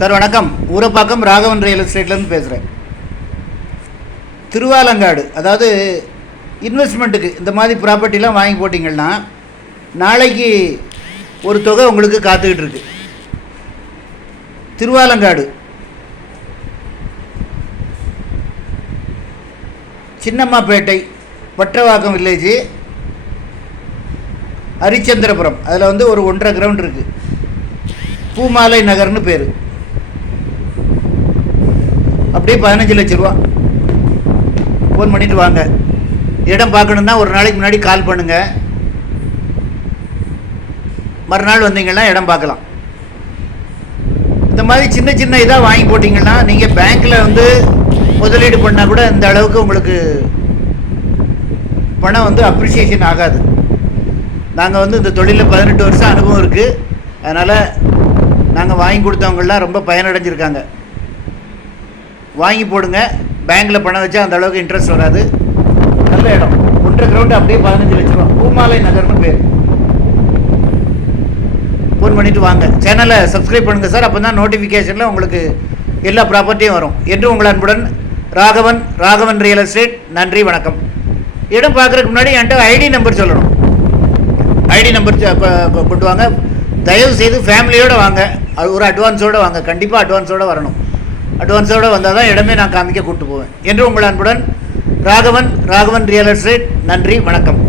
Sir வணக்கம். Urapakkam Raghavan real எஸ்டேட்லேருந்து பேசுகிறேன். திருவாலங்காடு, அதாவது இன்வெஸ்ட்மெண்ட்டுக்கு இந்த மாதிரி ப்ராப்பர்ட்டிலாம் வாங்கி போட்டிங்கன்னா நாளைக்கு ஒரு தொகை உங்களுக்கு காத்துக்கிட்டு இருக்கு. திருவாலங்காடு சின்னம்மாப்பேட்டை வட்டவாக்கம் வில்லேஜ் ஹரிச்சந்திரபுரம், அதில் ஒரு 1.5 கிரவுண்ட் இருக்குது. பூமாலை நகர்னு பேர். அப்படியே 15 லட்ச ரூபா. ஃபோன் பண்ணிவிட்டு வாங்க. இடம் பார்க்கணுன்னா ஒரு நாளைக்கு முன்னாடி கால் பண்ணுங்கள். மறுநாள் வந்தீங்கன்னா இடம் பார்க்கலாம். இந்த மாதிரி சின்ன சின்ன இதாக வாங்கி போட்டிங்கன்னா நீங்கள் பேங்க்கில் முதலீடு பண்ணால் கூட இந்த அளவுக்கு உங்களுக்கு பணம் அப்ரிசியேஷன் ஆகாது. நாங்கள் இந்த தொழிலில் 18 வருஷம் அனுபவம் இருக்குது. அதனால் நாங்கள் வாங்கி கொடுத்தவங்களாம் ரொம்ப பயனடைஞ்சிருக்காங்க. வாங்கி போடுங்க. பேங்க்கில் பணம் வச்சா அந்த அளவுக்கு இன்ட்ரெஸ்ட் வராது. நல்ல இடம். 1.5 கிரவுண்டு, அப்படியே 15 லட்ச ரூபா. பூமாலை நகர்னு பேர். ஃபோன் பண்ணிவிட்டு வாங்க. சேனலை சப்ஸ்கிரைப் பண்ணுங்கள் சார். அப்போ தான் நோட்டிஃபிகேஷனில் உங்களுக்கு எல்லா ப்ராப்பர்ட்டியும் வரும். என்று உங்கள் அன்புடன் ராகவன் ரியல் எஸ்டேட். நன்றி, வணக்கம். இடம் பார்க்குறதுக்கு முன்னாடி என்கிட்ட ஐடி நம்பர் சொல்லணும். ஐடி நம்பர் கொண்டு வாங்க. தயவு செய்து ஃபேமிலியோடு வாங்க. அது ஒரு அட்வான்ஸோடு வாங்க. கண்டிப்பாக அட்வான்ஸோடு வரணும். அட்வான்ஸோடு வந்தால் தான் இடமே நான் காமிக்க கூப்பிட்டு போவேன். என்று உங்கள் அன்புடன் ராகவன் ரியல் எஸ்டேட். நன்றி, வணக்கம்.